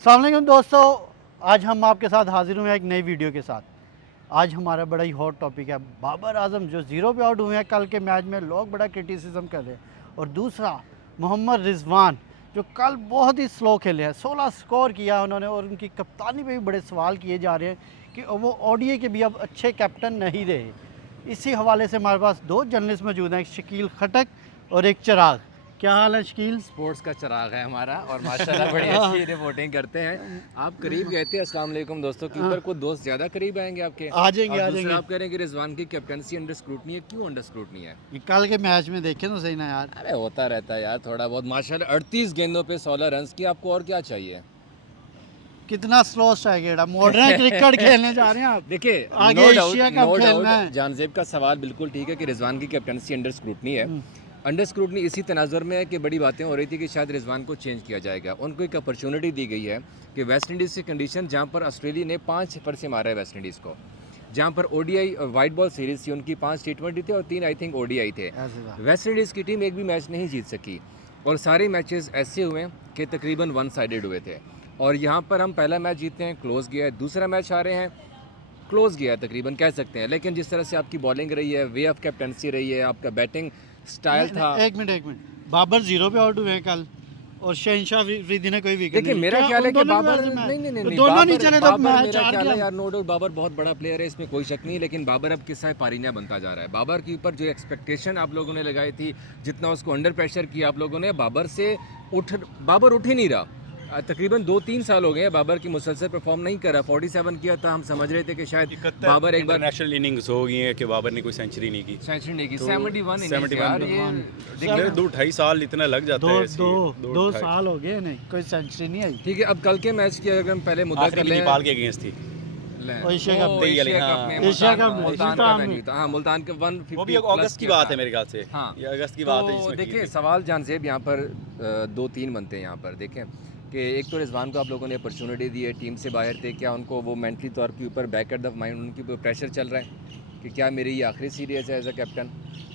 अस्सलाम वालेकुम दोस्तों, आज हम आपके साथ हाजिर हुए हैं एक नई वीडियो के साथ। आज हमारा बड़ा ही हॉट टॉपिक है बाबर आजम जो ज़ीरो पे आउट हुए हैं कल के मैच में, लोग बड़ा क्रिटिसिज्म कर रहे हैं। और दूसरा मोहम्मद रिजवान जो कल बहुत ही स्लो खेले हैं, 16 स्कोर किया उन्होंने और उनकी कप्तानी पे भी बड़े सवाल किए जा रहे हैं कि वो ओडीआई के भी अब अच्छे कैप्टन नहीं रहे। इसी हवाले से हमारे पास दो जर्नलिस्ट मौजूद हैं, एक शकील खटक और एक चिराग। क्या हाल है शकील? स्पोर्ट्स का चिराग है हमारा और माशाल्लाह बड़ी अच्छी रिपोर्टिंग करते हैं। आप करीब गए थे, अस्सलाम वालेकुम दोस्तों, कीपर को दोस्त ज़्यादा करीब आएंगे आपके। आ जाएंगे और आ दूसरा जाएंगे। आप कह रहे हैं कि रिजवान की कैप्टनसी अंडर स्क्रूटनी है। क्यों अंडर स्क्रूटनी है? ये कल के मैच में देखे तो सही ना यार। अरे होता रहता है यार थोड़ा बहुत। माशाल्लाह 38 गेंदों पे 16 रन की, आपको और क्या चाहिए? कितना स्लो स्ट्राइक है, मॉडर्न क्रिकेट खेलने जा रहे हैं आप। देखिए, आगे एशिया कप खेलना है। जानजेब का सवाल बिल्कुल ठीक है कि रिजवान की कैप्टनसी अंडर स्क्रूटनी है। अंडर स्क्रूटनी इसी तनाजुर में है कि बड़ी बातें हो रही थी कि शायद रिजवान को चेंज किया जाएगा। उनको एक अपॉर्चुनिटी दी गई है कि वेस्ट इंडीज़ की कंडीशन जहां पर ऑस्ट्रेलिया ने 5 सिफर से मारा है वेस्ट इंडीज़ को, जहां पर ओडीआई वाइट बॉल सीरीज थी, उनकी 5 T20 थे और 3 आई थिंक ओडीआई थे। वेस्ट इंडीज़ की टीम एक भी मैच नहीं जीत सकी और सारे मैचेस ऐसे हुए कि तकरीबन वन साइडेड हुए थे। और यहाँ पर हम पहला मैच जीतते हैं, क्लोज गया है, दूसरा मैच हारे हैं, क्लोज गया है तकरीबन कह सकते हैं। लेकिन जिस तरह से आपकी बॉलिंग रही है, वे ऑफ कैप्टनसी रही है, आपका बैटिंग स्टाइल था। एक मिनट, बाबर 0 पे आउट हुए हैं कल और शहनशाह अफरीदी ने कोई विकेट देखिए नहीं। मेरा क्या ख्याल है उन कि दोनों की बाबर वजह से मैच- नहीं नहीं नहीं तो नहीं, दोनों नहीं बाबर चले तो बाबर मैच मेरा हार ख्याल गया। है यार, नो डाउट बाबर बहुत बड़ा प्लेयर है, इसमें कोई शक नहीं। लेकिन बाबर अब किस्सा पारीना बनता जा रहा है। बाबर के ऊपर जो एक्सपेक्टेशन आप लोगों ने लगाई थी, जितना उसको अंडर प्रेशर किया आप लोगों ने, बाबर उठ ही नहीं रहा। तकरीबन 2-3 साल हो गए हैं बाबर की मुसलसल परफॉर्म नहीं कर रहा। 47 किया था, हम समझ रहे थे कि शायद बाबर एक बार इंटरनेशनल इनिंग्स हो गई है कि बाबर ने कोई सेंचुरी नहीं की। सेंचुरी नहीं की। तो 71 इनिंग्स 71 यार, ये देखिए 2-2.5 साल इतना लग जाता दो है। दो दो 2-2.5 साल हो गए नहीं, कोई सेंचुरी नहीं आई। ठीक है। अब कल के मैच की अगर हम पहले मुद्दा कर आखिरी लें, नेपाल के अगेंस्ट थी। और एशिया कप ओ, एशिया हाँ, कप में एशिया कप में, मुल्तान का मुल्तान वेन्यू था। हाँ, मुल्तान का 150 वो भी अगस्त की बात है मेरे ख्याल से। हाँ, ये अगस्त की बात है तो जिसमें की देखिए थी। सवाल जानजेब यहाँ पर 2-3 बनते हैं यहाँ पर। देखें कि एक तो रिजवान को आप लोगों ने अपॉर्चुनिटी दी है, टीम से बाहर थे, क्या उनको वो मेंटली तौर के ऊपर बैक एट द माइंड उनके ऊपर प्रेशर चल रहा है कि क्या मेरी ये आखिरी सीरीज़ है एज अ कैप्टन,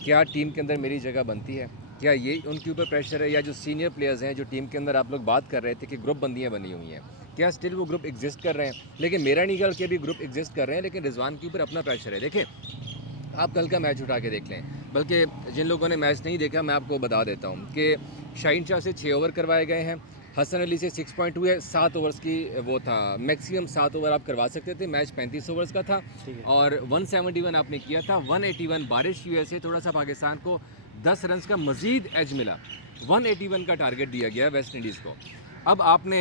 क्या टीम के अंदर मेरी जगह बनती है, क्या ये उनके ऊपर प्रेशर है? या जो सीनियर प्लेयर्स हैं जो टीम के अंदर आप लोग बात कर रहे थे कि ग्रुप बंदियाँ बनी हुई हैं, क्या स्टिल वो ग्रुप एग्जिस्ट कर रहे हैं? लेकिन मेरा नहीं ख्याल कि भी ग्रुप एग्जिस्ट कर रहे हैं, लेकिन रिजवान के ऊपर अपना प्रेशर है। देखें आप कल का मैच उठा के देख लें, बल्कि जिन लोगों ने मैच नहीं देखा मैं आपको बता देता हूँ कि शाहीन शाह से 6 ओवर करवाए गए हैं, हसन अली से 6.2 है, 7 ओवर्स की वो था, मैक्सिमम 7 ओवर आप करवा सकते थे। मैच 35 ओवर्स का था और 171 आपने किया था। 181 बारिश की वजह से थोड़ा सा पाकिस्तान को 10 रन का मजीद एज मिला। 181 का टारगेट दिया गया वेस्ट इंडीज़ को। अब आपने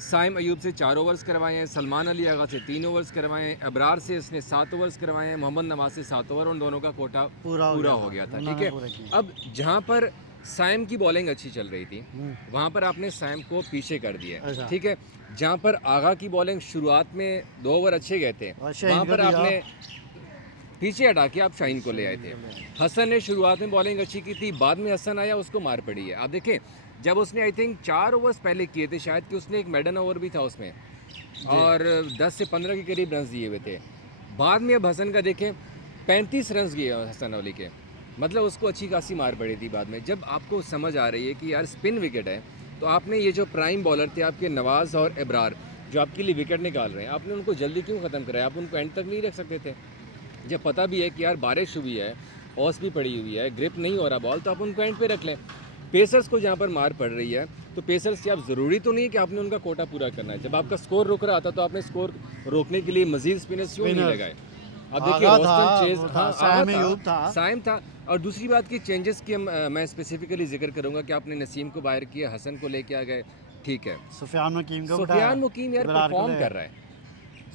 साइम अयूब से 4 ओवर्स करवाए हैं, सलमान अली आगा से 3 ओवर्स करवाए हैं, अबरार से इसने 7 ओवर्स करवाए हैं, मोहम्मद नवाज से 7 ओवर, उन दोनों का कोटा पूरा हो गया था। ठीक है। अब जहाँ पर साइम की बॉलिंग अच्छी चल रही थी वहाँ पर आपने साइम को पीछे कर दिया। ठीक है। जहाँ पर आगा की बॉलिंग शुरुआत में 2 ओवर अच्छे गए थे, वहाँ पर आपने पीछे हटा के आप शाहीन को ले आए थे। हसन ने शुरुआत में बॉलिंग अच्छी की थी, बाद में हसन आया, उसको मार पड़ी है। आप देखें जब उसने आई थिंक 4 ओवर्स पहले किए थे शायद, कि उसने एक मेडन ओवर भी था उसमें और 10 से 15 के करीब रन दिए हुए थे। बाद में अब हसन का देखें 35 रन दिए हसन अली के, मतलब उसको अच्छी खासी मार पड़ी थी बाद में। जब आपको समझ आ रही है कि यार स्पिन विकेट है, तो आपने ये जो प्राइम बॉलर थे आपके नवाज़ और अबरार जो आपके लिए विकेट निकाल रहे हैं, आपने उनको जल्दी क्यों ख़त्म कराया? आप उनको एंड तक नहीं रख सकते थे? जब पता भी है कि यार बारिश हुई है, ऑस भी पड़ी हुई है, ग्रिप नहीं हो रहा बॉल, तो आप उनको एंड पे रख लें। पेसर्स को जहाँ पर मार पड़ रही है तो पेसर्स की आप ज़रूरी तो नहीं है कि आपने उनका कोटा पूरा करना है। जब आपका स्कोर रुक रहा था तो आपने स्कोर रोकने के लिए मजीद स्पिनर्स क्यों नहीं लगाए? अब देखिए साइम था। और दूसरी बात की चेंजेस की मैं स्पेसिफिकली जिक्र करूंगा कि आपने नसीम को बाहर किया, हसन को लेके आ गए। ठीक है, सुफियान मुकीम यार परफॉर्म कर रहा है।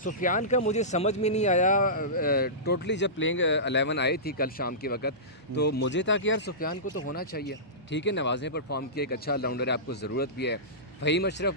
सुफियान का मुझे समझ में नहीं आया टोटली। जब प्लेइंग 11 आई थी कल शाम के वक्त, तो मुझे था कि यार सुफियान को तो होना चाहिए। ठीक है, नवाज ने परफॉर्म किया, एक अच्छा ऑलराउंडर है, आपको ज़रूरत भी है। फ़हीम अशरफ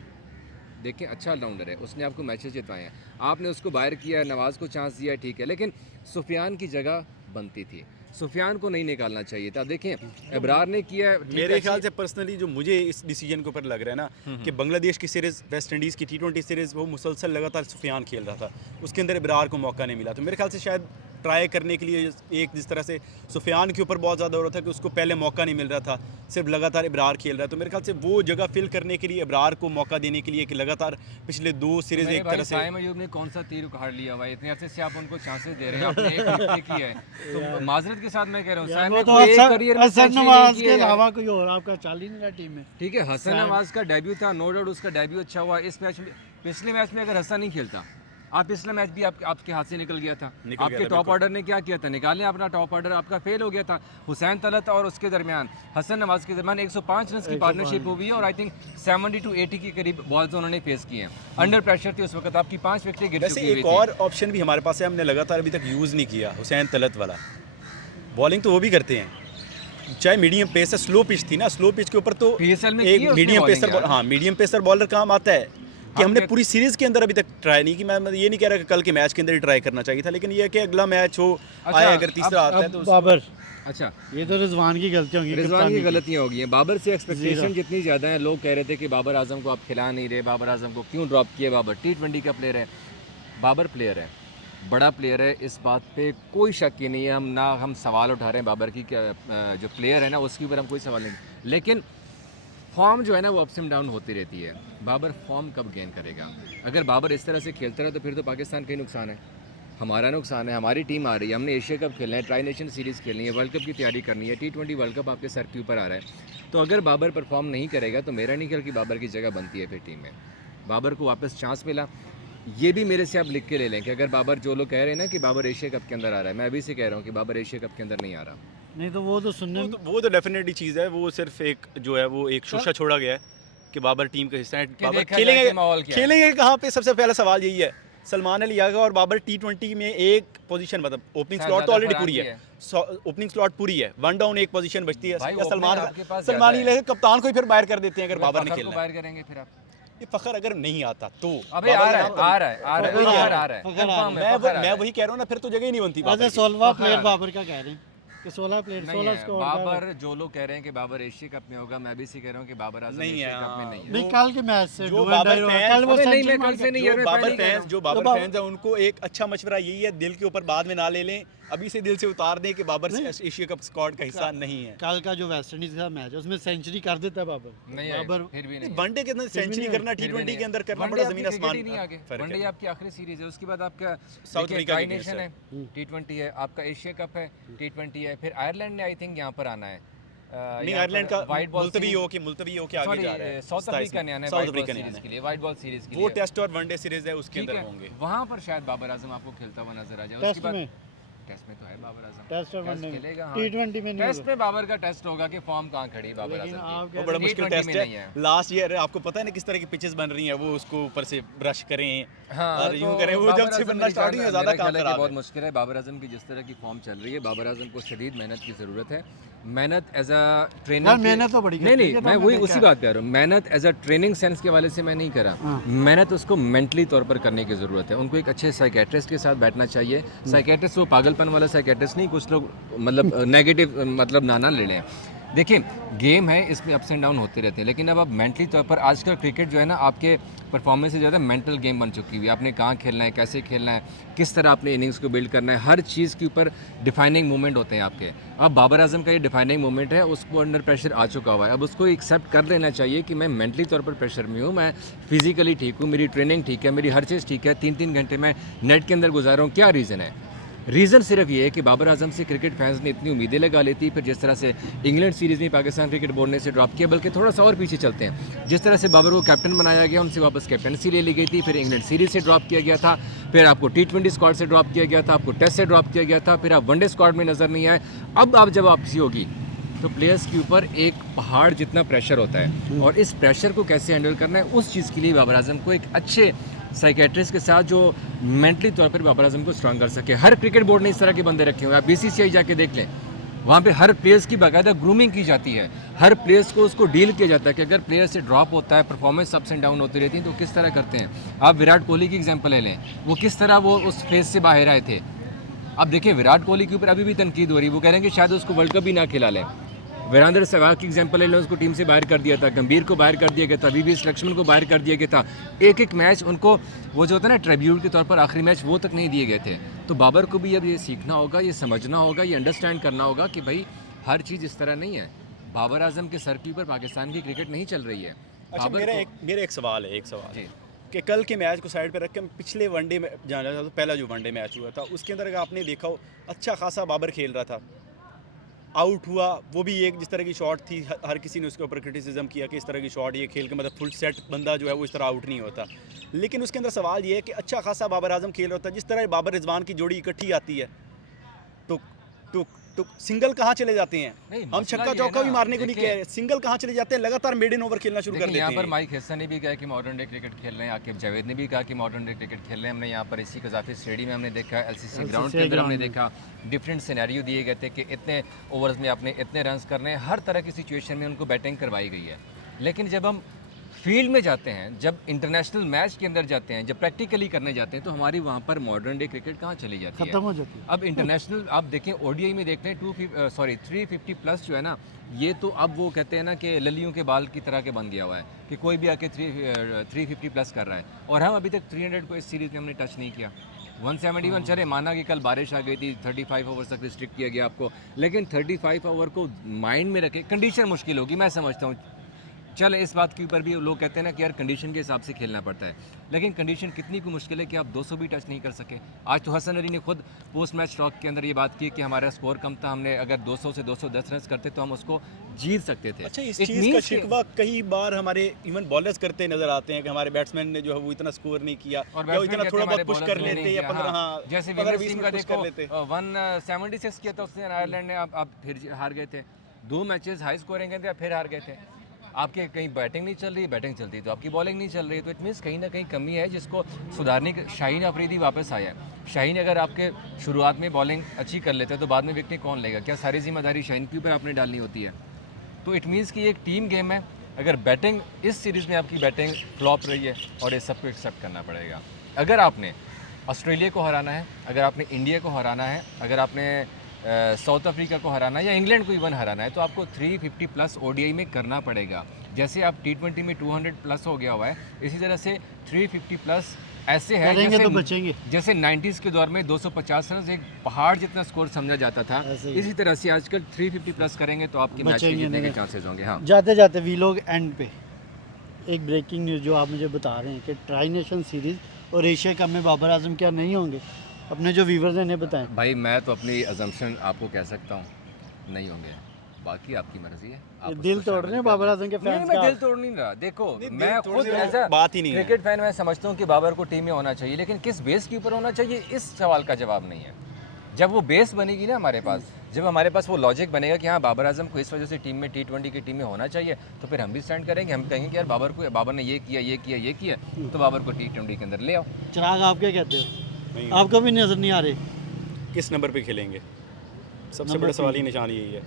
देखें अच्छा ऑलराउंडर है, उसने आपको मैचेस जितवाए हैं, आपने उसको बाहर किया, नवाज़ को चांस दिया, ठीक है, लेकिन सुफियान की जगह बनती थी, सुफियान को नहीं निकालना चाहिए था। देखें अबरार ने किया। मेरे ख्याल से पर्सनली जो मुझे इस डिसीजन के ऊपर लग रहा है ना कि बांग्लादेश की सीरीज़, वेस्ट इंडीज़ की T20 सीरीज़, वो मुसलसल लगातार सुफियान खेल रहा था, उसके अंदर इब्रार को मौका नहीं मिला। तो मेरे ख्याल से शायद ट्राई करने के लिए एक जिस तरह से सुफियान के ऊपर बहुत ज़्यादा हो रहा था कि उसको पहले मौका नहीं मिल रहा था, सिर्फ लगातार इब्रार खेल रहा है, तो मेरे ख्याल से वो जगह फिल करने के लिए इब्रार को मौका देने के लिए कि लगातार पिछले 2 सीरीज़ एक तरह से साइम अयूब ने कौन सा तीर उखाड़ लिया भाई, इतने अरसे से आप उनको चांसेस दे रहे हैं, आपने एक विकेट किया है, तो माजरत के साथ मैं कह रहा हूँ साइम वो ने तो कोई एक करियर में हसन सेंचुरी नहीं नवाज की के है यार। अलावा कोई और आपका चाल ही नहीं रहा टीम में। ठीक है, हसन नवाज का डेब्यू था, नो डाउट उसका डेब्यू अच्छा हुआ इस मैच में। पिछले मैच में अगर हसन नहीं खेलता, आप पिछला मैच भी आपके हाथ से निकल गया था। आपके टॉप ऑर्डर ने क्या किया था, निकालें अपना टॉप ऑर्डर, आपका फेल हो गया था। हुसैन तलत और उसके दरमियान हसन नवाज के दरमियान 105 रन की पार्टनरशिप हुई है और आई थिंक 70 to 80 के करीब बॉल्स उन्होंने फेस किए हैं। अंडर प्रेशर थी उस वक्त, आपकी 5 विकेटें गिर वैसे चुकी हुई एक थी। और ऑप्शन भी हमारे पास है, हमने लगातार अभी तक यूज़ नहीं किया, हुसैन तलत वाला। बॉलिंग तो वो भी करते हैं, चाहे मीडियम पेसर, स्लो पिच थी ना, स्लो पिच के ऊपर तो PSL में एक की है उसने मीडियम bowling पेसर, यार। हाँ मीडियम पेसर बॉलर काम आता है कि हमने पूरी सीरीज़ के अंदर अभी तक ट्राई नहीं की। मैं ये नहीं कह रहा कि कल के मैच के अंदर ही ट्राई करना चाहिए था, लेकिन ये है कि अगला मैच हो अच्छा, आए, अगर तीसरा आता है तो बाबर, अच्छा, ये तो रिजवान की गलतियां होंगी, रिजवान की कप्तानी की। गलतियां हो गई हैं। बाबर से एक्सपेक्टेशन जितनी ज़्यादा है, लोग कह रहे थे कि बाबर आजम को आप खिला नहीं रहे, बाबर आजम को क्यों ड्रॉप किए। बाबर T20 का प्लेयर है, बाबर प्लेयर है, बड़ा प्लेयर है, इस बात पे कोई शक ही नहीं है। हम सवाल उठा रहे हैं बाबर की, जो प्लेयर है ना उसके ऊपर हम कोई सवाल नहीं, लेकिन फॉर्म जो है ना वो अप्स एंड डाउन होती रहती है। बाबर फॉर्म कब गेन करेगा? अगर बाबर इस तरह से खेलता रहे तो फिर तो पाकिस्तान का ही नुकसान है, हमारा नुकसान है। हमारी टीम आ रही है, हमने एशिया कप खेलना है, ट्राई नेशन सीरीज़ खेलनी है, वर्ल्ड कप की तैयारी करनी है, T20 वर्ल्ड कप आपके सर के ऊपर आ रहा है। तो अगर बाबर परफॉर्म नहीं करेगा तो मेरा नहीं ख्याल कि बाबर की जगह बनती है फिर टीम में। बाबर को वापस चांस मिला, ये भी मेरे से आप लिख के ले लें कि अगर बाबर, जो लोग कह रहे हैं ना कि बाबर एशिया कप के अंदर आ रहा है, मैं अभी से कह रहा हूँ कि बाबर एशिया कप के अंदर नहीं आ रहा। नहीं तो वो तो सुनने में वो तो डेफिनेटली चीज़ है, वो सिर्फ एक जो है वो एक शोशा छोड़ा गया है कि बाबर टीम का हिस्सा है। बाबर देखा जाए कि माहौल क्या है। खेलेंगे कहाँ पे, सबसे पहला सवाल यही है। सलमान अली आगा और बाबर T20 में एक पोजीशन, मतलब ओपनिंग शायद स्लॉट तो ज़्यादा ऑलरेडी फराक पूरी ही है, ओपनिंग स्लॉट पूरी है, वन डाउन एक पोजीशन बचती है। भाई, या opener आपके पास सलमान ज़्यादा ही कप्तान को ही फिर बाहर कर देते हैं अगर बाबर ने फखर को खेलना है। बाहर करेंगे फिर आप? ये फखर अगर नहीं आता तो अबे आ रहा है, आ रहा है, आ रहा है, फखर फखर आ आ रहा है, रहा है, फखर आ रहा है। confirm है, फखर आ रहा मैं है। वही कह रहा हूँ ना, फिर तो जगह ही नहीं बनती आज बाबर की। 16वां फखर प्लेयर आ रहा है। बाबर का कह रहे हैं कि 16 प्लेयर, नहीं 16 है, स्कोर बाबर, जो लोग कह रहे हैं कि बाबर एशिया कप में होगा, मैं भी इसी कह रहा हूँ कि बाबर आजम नहीं एशिया है, कप में नहीं है। नहीं, कल के मैच से जो do and बाबर die होगा। फैंस- कल वो अबे नहीं, century मैं मार कल के- से नहीं, यार, जो मैं बाबर पहले ही कह रहा फैंस हूँ। जो बाबर तो बाबर- फैंस है उनको एक अच्छा मशवरा यही है, दिल के ऊपर बाद में ना ले लें, अभी से दिल से उतार दें कि बाबर एशिया कप स्क्वाड का हिस्सा नहीं है। कल का जो वेस्ट इंडीज का मैच है उसमें सेंचुरी कर देता है बाबर। नहीं है, बाबर फिर भी नहीं है। वनडे के अंदर सेंचुरी करना, फिर भी T20 नहीं के अंदर है। करना वनडे बड़ा आपकी जमीन क्रिकेट आसमान ही नहीं आगे, फर्क वनडे है। आपकी आखिरी सीरीज है, उसके बाद आपका साउथ देखिए, अफ्रीका ट्राई की नेशन है, against T20 है, आपका एशिया कप है, T20 है, फिर आयरलैंड ने आई थिंक यहाँ पर आना है। नहीं, आयरलैंड का मुल्तवी हो के आगे जा रहा है। साउथ अफ्रीका ने आना है, साउथ वाइट बॉल अफ्रीका ने सीरीज आना के लिए, वाइट बॉल सीरीज के है। लिए। वो टेस्ट और वनडे सीरीज है, उसके ठीक अंदर है, होंगे। वहाँ पर शायद बाबर आजम आपको खेलता हुआ नजर आ जाए। टेस्ट उसके बाद में, टेस्ट में तो है बाबर आजम, टेस्ट और वनडे में, खेलेगा, हाँ। T20 में नहीं टेस्ट होगा। में बाबर का टेस्ट होगा कि फॉर्म कहाँ खड़ी है बाबर लेकिन आजम आप की। कह वो बड़ा रहे मुश्किल T20 टेस्ट में है। नहीं है। लास्ट ईयर आपको पता है ना किस तरह की पिचेस बन रही हैं, वो उसको ऊपर से ब्रश करें हाँ, और यूं तो करें, वो बाबर जब से आजम बनना मेरे स्टार्ट हुई ख्याल- है ज़्यादा मेरा काम ख्याल है कि खराब बहुत है। मुश्किल है। बाबर आजम की जिस तरह की फॉर्म चल रही है, बाबर आजम को शदीद मेहनत की ज़रूरत है। मेहनत एज अ ट्रेनिंग, यार मेहनत तो बड़ी नहीं करते हैं, नहीं, ये तो मैं हमने वही देखा उसी है। बात पे आ रहा हूँ। मेहनत एज अ ट्रेनिंग सेंस के वाले से मैं नहीं करा, हाँ। मेहनत उसको मेंटली तौर पर करने की ज़रूरत है। उनको एक अच्छे साइकेट्रिस्ट के साथ बैठना चाहिए। साइकेट्रिस्ट वो पागलपन वाला साइकेट्रिस्ट नहीं, कुछ लोग मतलब नेगेटिव मतलब ना ले लें। देखिए, गेम है, इसमें अप्स एंड डाउन होते रहते हैं, लेकिन अब आप मेंटली तौर पर, आजकल क्रिकेट जो है ना आपके परफॉर्मेंस से ज़्यादा मेंटल गेम बन चुकी हुई है। आपने कहाँ खेलना है, कैसे खेलना है, किस तरह अपने इनिंग्स को बिल्ड करना है, हर चीज़ के ऊपर डिफाइनिंग मोमेंट होते हैं आपके। अब बाबर आजम का ये डिफाइनिंग मोमेंट है, उसको अंडर प्रेशर आ चुका हुआ है। अब उसको एक्सेप्ट कर लेना चाहिए कि मैं मेंटली तौर पर प्रेशर में हूँ, मैं फिजिकली ठीक हूँ, मेरी ट्रेनिंग ठीक है, मेरी हर चीज़ ठीक है, 3-3 घंटे मैं नेट के अंदर गुजार रहा हूँ। क्या रीज़न है? रीज़न सिर्फ ये है कि बाबर आजम से क्रिकेट फैंस ने इतनी उम्मीदें लगा ली थी, फिर जिस तरह से इंग्लैंड सीरीज़ में पाकिस्तान क्रिकेट बोर्ड ने इसे ड्रॉप किया, बल्कि थोड़ा सा और पीछे चलते हैं, जिस तरह से बाबर को कैप्टन बनाया गया, उनसे वापस कैप्टनसी ले ली गई थी, फिर इंग्लैंड सीरीज़ से ड्रॉप किया गया था, फिर आपको T20 स्क्वाड से ड्रॉप किया गया था, आपको टेस्ट से ड्रॉप किया गया था, फिर आप वनडे स्क्वाड में नज़र नहीं आए। अब आप जब वापसी होगी तो प्लेयर्स के ऊपर एक पहाड़ जितना प्रेशर होता है, और इस प्रेशर को कैसे हैंडल करना है, उस चीज़ के लिए बाबर आजम को एक अच्छे साइकेट्रिस्ट के साथ जो मेंटली तौर पर बाबर आजम को स्ट्रांग कर सके। हर क्रिकेट बोर्ड ने इस तरह के बंदे रखे हुए हैं। आप BCCI जाके देख लें, वहाँ पे हर प्लेयर्स की बाकायदा ग्रूमिंग की जाती है, हर प्लेयर्स को उसको डील किया जाता है कि अगर प्लेयर से ड्रॉप होता है, परफॉर्मेंस अप्स एंड डाउन होती रहती है, तो किस तरह करते हैं। आप विराट कोहली की एग्जांपल ले लें, वो किस तरह वो उस फेज से बाहर आए थे। अब देखिए, विराट कोहली के ऊपर अभी भी तनकीद हो रही है, वो कह रहे हैं कि शायद उसको वर्ल्ड कप भी ना खिला लें। वीरेंद्र सहवाग की एग्जांपल ले लो, उसको टीम से बाहर कर दिया था, गंभीर को बाहर कर दिया गया था, वीवीएस लक्ष्मण को बाहर कर दिया गया था। एक एक मैच उनको वो जो होता है ना ट्रिब्यूट के तौर पर आखिरी मैच वो तक नहीं दिए गए थे। तो बाबर को भी अब ये सीखना होगा, ये समझना होगा, ये अंडरस्टैंड करना होगा कि भाई हर चीज़ इस तरह नहीं है। बाबर आजम के सर के ऊपर पाकिस्तान की क्रिकेट नहीं चल रही है। अच्छा, मेरा एक सवाल है जी। कि कल के मैच को साइड पे रख के मैं पिछले वनडे में जाना चाहता हूँ। पहला जो वनडे मैच हुआ था उसके अंदर अगर आपने देखा हो, अच्छा खासा बाबर खेल रहा था, आउट हुआ, वो भी एक जिस तरह की शॉट थी, हर किसी ने उसके ऊपर क्रिटिसिज्म किया कि इस तरह की शॉट ये खेल के मतलब फुल सेट बंदा जो है वो इस तरह आउट नहीं होता। लेकिन उसके अंदर सवाल ये है कि अच्छा खासा बाबर आजम खेल रहा था, जिस तरह बाबर रिजवान की जोड़ी इकट्ठी आती है तो सिंगल कहाँ चले जाते हैं। नहीं, हम मसला छक्का ये है चौका भी ना, मारने को नहीं देखिए, कह रहे, सिंगल कहाँ चले जाते हैं, लगातार मेडन ओवर खेलना शुरू कर लेकिन देते यहाँ पर हैं। माइक हिस्सा ने भी कहा कि मॉडर्न डे क्रिकेट खेल रहे हैं, आकिब जावेद ने भी कहा कि मॉडर्न डे क्रिकेट खेल रहे हैं। हमने यहाँ पर इसी कजाफी स्टेडियम में हमने देखा, एलसीसी ग्राउंड के अंदर हमने देखा, डिफरेंट सिनेरियो दिए गए थे कि इतने ओवर्स में आपने इतने रन्स करने हैं, हर तरह की सिचुएशन में उनको बैटिंग करवाई गई है। लेकिन जब हम फील्ड में जाते हैं, जब इंटरनेशनल मैच के अंदर जाते हैं, जब प्रैक्टिकली करने जाते हैं, तो हमारी वहाँ पर मॉडर्न डे क्रिकेट कहाँ चली जाती है, खत्म हो जाती है। अब इंटरनेशनल आप देखें, ओडीआई में देखते हैं 350 प्लस जो है ना, ये तो अब वो कहते हैं ना कि ललियों के बाल की तरह के बन गया हुआ है कि कोई भी आके 350 प्लस कर रहा है, और हम अभी तक 300 को इस सीरीज़ में हमने टच नहीं किया। 171 चले, माना कि कल बारिश आ गई थी, 35 ओवर तक रिस्ट्रिक्ट किया गया आपको, लेकिन 35 ओवर को माइंड में रखे, कंडीशन मुश्किल होगी, मैं समझता हूँ। चल, इस बात के ऊपर भी लोग कहते हैं ना कि यार कंडीशन के हिसाब से खेलना पड़ता है, लेकिन कंडीशन कितनी को मुश्किल है कि आप 200 भी टच नहीं कर सके। आज तो हसन अली ने खुद पोस्ट मैच टॉक के अंदर ये बात की कि हमारा स्कोर कम था, हमने अगर 200 से 210 रन करते तो हम उसको जीत सकते थे। अच्छा, इस It चीज़ का means कि- शिकवा कई बार हमारे इवन बॉलर्स करते नजर आते हैं कि हमारे बैट्समैन ने जो है वो इतना स्कोर नहीं किया, और या बैट्समैन इतना कहते थोड़ा हैं हमारे बहुत पुश bowlers कर ने लेते नहीं या किया। 15, हाँ, हाँ, जैसे 15 विमेंस 20 टीम में का पुश देखो, कर लेते। 176 किया था उसने आयरलैंड ने, आप फिर हार गए थे। 2 मैचेस हाई स्कोरिंग थे, फिर हार गए थे। आपके कहीं बैटिंग नहीं चल रही, बैटिंग चलती तो आपकी बॉलिंग नहीं चल रही, तो इट मीन्स कहीं ना कहीं कमी है जिसको सुधारने की। शाहीन अफरीदी वापस आया है। शाहीन अगर आपके शुरुआत में बॉलिंग अच्छी कर लेते हैं तो बाद में विकेट कौन लेगा? क्या सारी जिम्मेदारी शाहीन के ऊपर आपने डालनी होती है? तो इट मीन्स कि एक टीम गेम है। अगर बैटिंग इस सीरीज़ में आपकी बैटिंग फ्लॉप रही है, और ये सबको एक्सेप्ट करना पड़ेगा। अगर आपने ऑस्ट्रेलिया को हराना है, अगर आपने इंडिया को हराना है, अगर आपने साउथ अफ्रीका को हराना है या इंग्लैंड को इवन हराना है, तो आपको 350 प्लस ओडीआई में करना पड़ेगा। जैसे आप T20 में 200 प्लस हो गया हुआ है, इसी तरह से 350 प्लस ऐसे है करेंगे तो बचेंगे। जैसे 90s के दौर में 250 रन एक पहाड़ जितना स्कोर समझा जाता था, ऐसे ही। इसी तरह से आजकल 350 प्लस करेंगे तो आपके मैच बचेंगे जीतने के नहीं। चांसेस होंगे। हाँ, जाते जाते वी लोग एंड पे एक ब्रेकिंग न्यूज़ जो आप मुझे बता रहे हैं कि ट्राई नेशन सीरीज़ और एशिया कप में बाबर आजम क्या नहीं होंगे, अपने जो व्यूवर्स हैं इन्हें बताएं। भाई मैं तो अपनी अजम्पशन आपको कह सकता हूँ, नहीं होंगे, बाकी आपकी मर्जी है। आप ये उसको दिल तोड़ शामिल रहे हैं कर बाबर लें। आजम के नहीं, फैंस मैं का। दिल तोड़ नहीं रहा। देखो, नहीं, दिल मैं तोड़ने खुद वाली एज अ बात ही नहीं है। क्रिकेट फैन मैं समझता हूँ कि बाबर को टीम में होना चाहिए, लेकिन किस बेस के ऊपर होना चाहिए, इस सवाल का जवाब नहीं है। जब वो बेस बनेगी ना हमारे पास, जब हमारे पास वो लॉजिक बनेगा कि हाँ बाबर आजम को इस वजह से टीम में T20 की टीम में होना चाहिए, तो फिर हम भी स्टैंड करेंगे। हम कहेंगे कि यार बाबर ने ये किया, ये किया, ये किया, तो बाबर को T20 के अंदर ले आओ। चिराग आप क्या कहते हो? नहीं, आपको भी नज़र नहीं आ रहे? किस नंबर पे खेलेंगे? सबसे नंबर बड़ा सवाल ही 3 निशान यही है।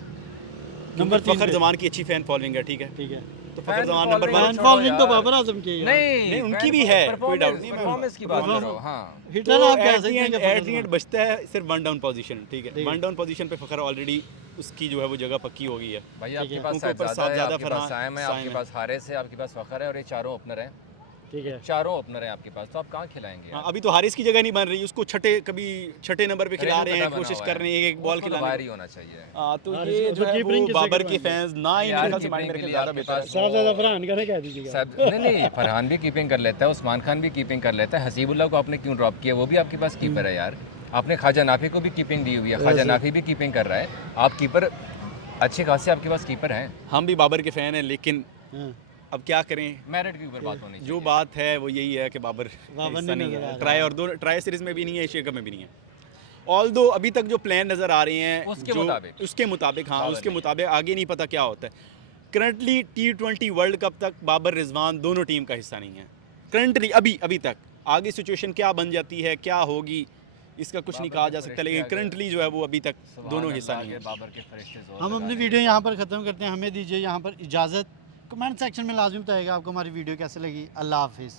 नंबर 3 फ़खर जमान की अच्छी फैन फॉलोइंग है, ठीक है, ठीक है। तो Fakhar Zaman number following 1। Fan following तो बाबर आजम की है। नहीं, उनकी भी है, कोई डाउट नहीं, मैं- परफॉर्मेंस की बात करो। हाँ, हिटर तो आप कह एट सकते दी हैं एंड कि फखर एट बचता है सिर्फ वन डाउन पोजीशन, ठीक ठीक है। है। वन डाउन पोजीशन पे फ़खर ऑलरेडी उसकी जो है वो जगह पक्की हो गई है। भाई ठीक आपके है। पास उनके ऊपर साहिबजादा है, साहिबजादा आपके पास फरहान साइम है, साइम आपके है। पास हारिस है, आपके पास फखर है, और ये चारों ओपनर हैं। ठीक है। चारों ओपनर हैं आपके पास, तो आप कहाँ खिलाएंगे? हाँ, अभी तो हारिस की जगह नहीं बन रही, उसको कभी छठे नंबर पे खिला रहे हैं, कोशिश कर रहे हैं एक बॉल उसको तो खिलाने बाहर की। ही होना चाहिए। हाँ, तो हारिस ये को जो तो है कीपरिंग वो किससे बाबर के करवाएंगे? फैंस ना ही यार, मेरे ख्याल से कीपिंग माइंड के मेरे लिए ज़्यादा आपके बेहतर पास है। साहबजादा फरहान का ना कह दीजिएगा। नहीं, फरहान भी कीपिंग कर लेता है, उस्मान खान भी कीपिंग कर लेता है। हसीबुल्लाह को आपने क्यों ड्रॉप किया? वो भी आपके पास कीपर है यार। आपने ख्वाजा नाफी को भी कीपिंग दी हुई है, ख्वाजा नाफी भी कीपिंग कर रहा है। आप कीपर अच्छे खासे आपके पास कीपर हैं। हम भी बाबर के फ़ैन हैं, लेकिन हाँ, अब क्या करें, मेरिट के ऊपर बात होनी चाहिए। जो बात है वो यही है कि बाबर बाबर हिस्सा नहीं नहीं नज़र आ है। रहा। ट्राई और दो ट्राई सीरीज़ में भी नहीं है, एशिया कप में भी नहीं है। ऑल्दो अभी तक जो प्लान नज़र आ रहे हैं उसके जो मुताबिक। उसके मुताबिक, हाँ बाबर उसके नहीं है। मुताबिक आगे नहीं पता क्या होता है। करंटली T20 वर्ल्ड कप तक बाबर रिजवान दोनों टीम का हिस्सा नहीं है। करंटली अभी तक आगे सिचुएशन क्या बन जाती है, क्या होगी, इसका कुछ नहीं कहा जा सकता, लेकिन करंटली जो है वो अभी तक दोनों हिस्सा नहीं है। बाबर के फरिश्ते जोर हम अपनी वीडियो यहाँ पर ख़त्म करते हैं। हमें दीजिए यहाँ पर इजाज़त। कमेंट सेक्शन में लाजमी बताइएगा आपको हमारी वीडियो कैसे लगी। अल्लाह हाफिज़।